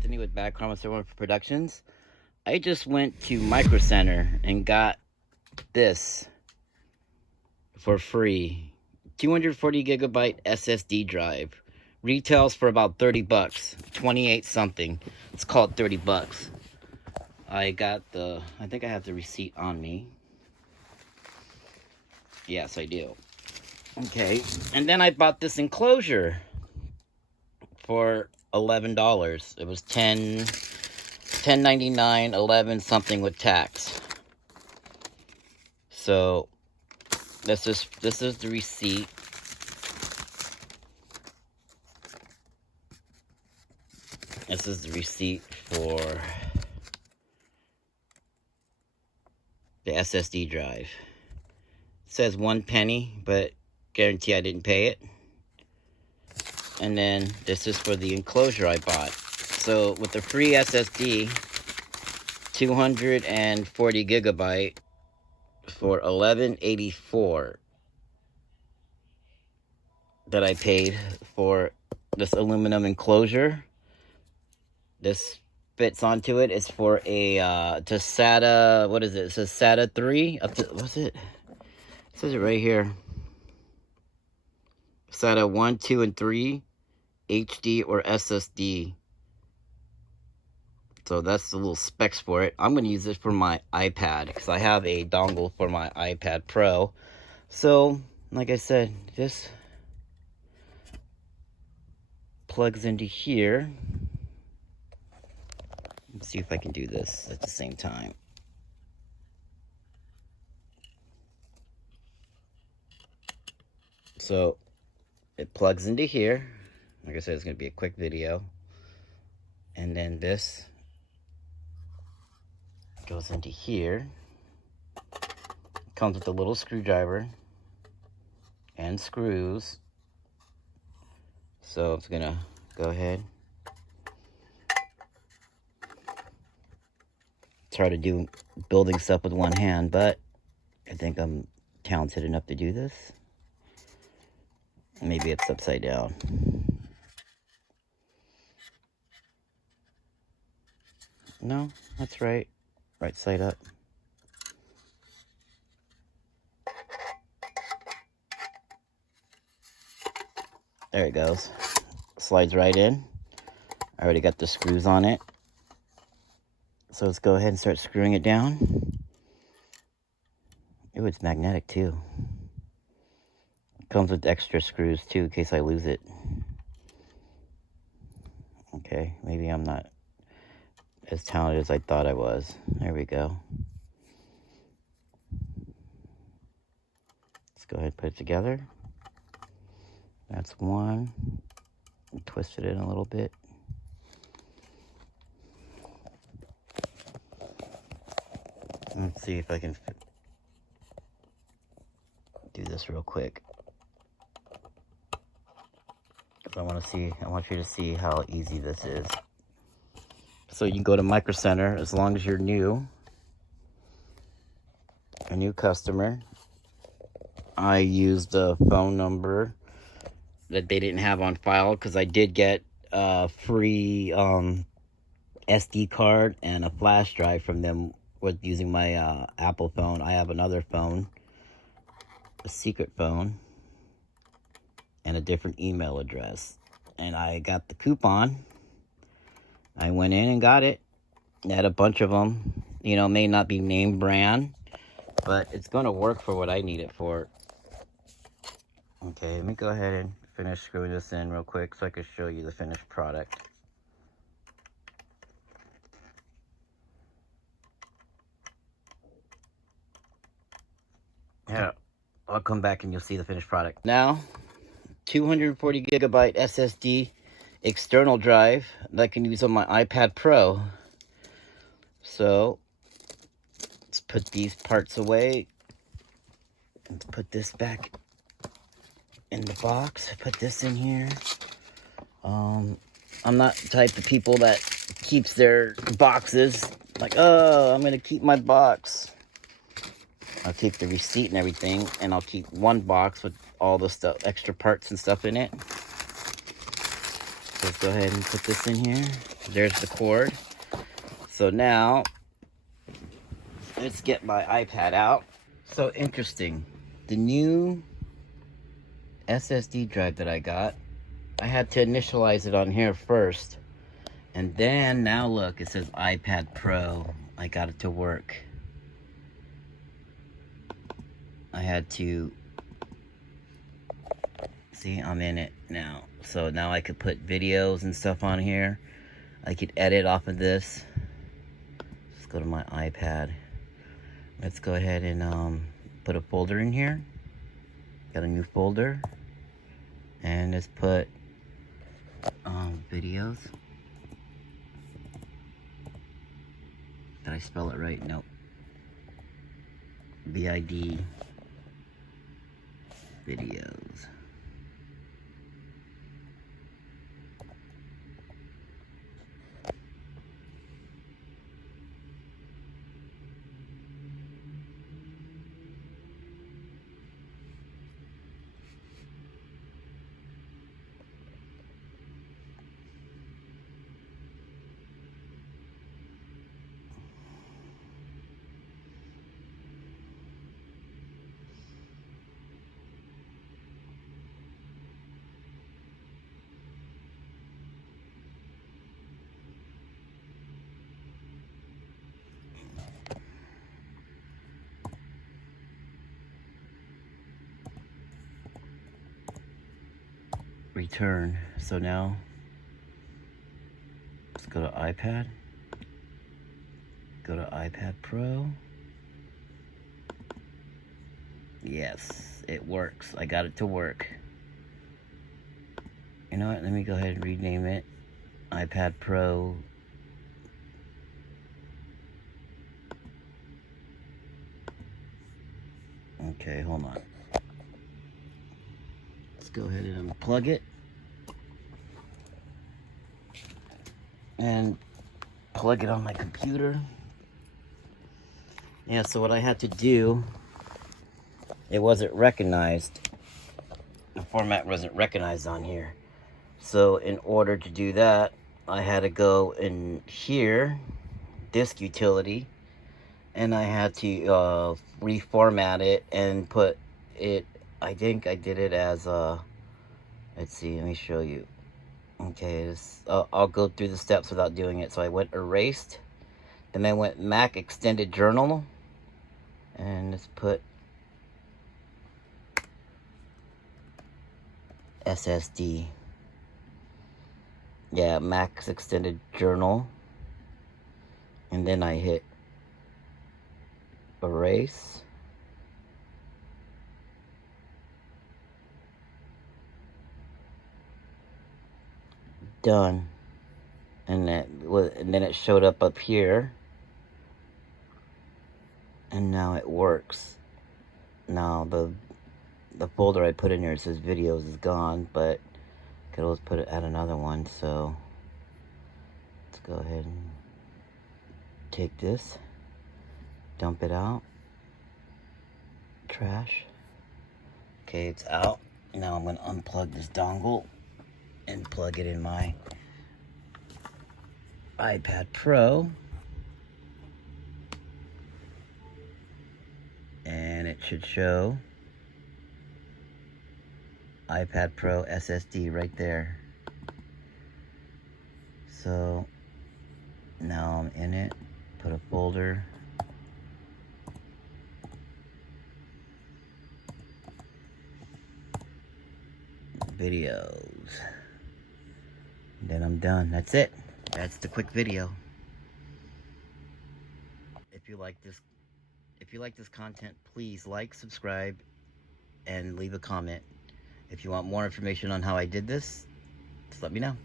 Anthony with BadKarma714 Productions. I just went to Micro Center and got this for free. 240 gigabyte SSD drive. Retails for about 30 bucks. 28 something. It's called 30 bucks. I think I have the receipt on me. Yes, I do. Okay. And then I bought this enclosure for $11. It was $10.99, 11 something with tax. So this is the receipt. This is the receipt for the SSD drive. It says 1 penny, but guarantee I didn't pay it. And then this is for the enclosure I bought. So with the free SSD, 240 gigabyte for $11.84 that I paid for this aluminum enclosure. This fits onto it. It's for a SATA, what is it? It says SATA 3 up to, what's it? It says it right here. SATA 1, 2, and 3, HD or SSD. So that's the little specs for it. I'm going to use this for my iPad because I have a dongle for my iPad Pro. So, like I said, this plugs into here. Let's see if I can do this at the same time. So, it plugs into here. Like I said, it's going to be a quick video. And then this goes into here. Comes with a little screwdriver and screws. So it's going to go ahead. It's hard to do building stuff with one hand, but I think I'm talented enough to do this. Maybe it's upside down. No, that's right. Right side up. There it goes. Slides right in. I already got the screws on it. So let's go ahead and start screwing it down. Ooh, it's magnetic too. Comes with extra screws too in case I lose it. Okay, maybe I'm not as talented as I thought I was. There we go. Let's go ahead and put it together. That's one. Twist it in a little bit. Let's see if I can do this real quick. I want you to see how easy this is. So you can go to Micro Center as long as you're new, a new customer. I used the phone number that they didn't have on file because I did get a free SD card and a flash drive from them with using my Apple phone. I have another phone, a secret phone, and a different email address. And I got the coupon. I went in and got it. They had a bunch of them. You know, may not be name brand, but it's going to work for what I need it for. Okay, let me go ahead and finish screwing this in real quick so I can show you the finished product. Yeah, I'll come back and you'll see the finished product. Now, 240 gigabyte SSD external drive that I can use on my iPad Pro. So, let's put these parts away. Let's put this back in the box. Put this in here. I'm not the type of people that keeps their boxes. Like, oh, I'm going to keep my box. I'll keep the receipt and everything, and I'll keep one box with all the stuff, extra parts and stuff in it. go ahead and put this in here. There's the cord. So now, let's get my iPad out. So interesting. The new SSD drive that I got, I had to initialize it on here first. And then, now look, it says iPad Pro. I got it to work. I had to, see, I'm in it now. So now I could put videos and stuff on here. I could edit off of this. Let's go to my iPad. Let's go ahead and put a folder in here. Got a new folder. And let's put videos. Did I spell it right? Nope. VID videos. Return. So now let's go to iPad. Go to iPad Pro. Yes, it works. I got it to work. You know what? Let me go ahead and rename it. iPad Pro. Okay, hold on. Let's go ahead and unplug it. And plug it on my computer. Yeah, so what I had to do, it wasn't recognized. The format wasn't recognized on here. So in order to do that, I had to go in here, disk utility, and I had to reformat it and put it, I think I did it as let's see, let me show you. Okay, I'll go through the steps without doing it. So I went erased, then I went Mac extended journal, and let's put SSD. Yeah, Mac extended journal, and then I hit erase. Done. And then it showed up here, and now it works. Now the folder I put in here, it says videos, is gone, but I could always add another one. So let's go ahead and take this, dump it out, trash. Okay, it's out. Now I'm going to unplug this dongle and plug it in my iPad Pro. And it should show iPad Pro SSD right there. So now I'm in it, put a folder. Videos. Then I'm done. That's it. That's the quick video. If you like this content, please like, subscribe, and leave a comment. If you want more information on how I did this, just let me know.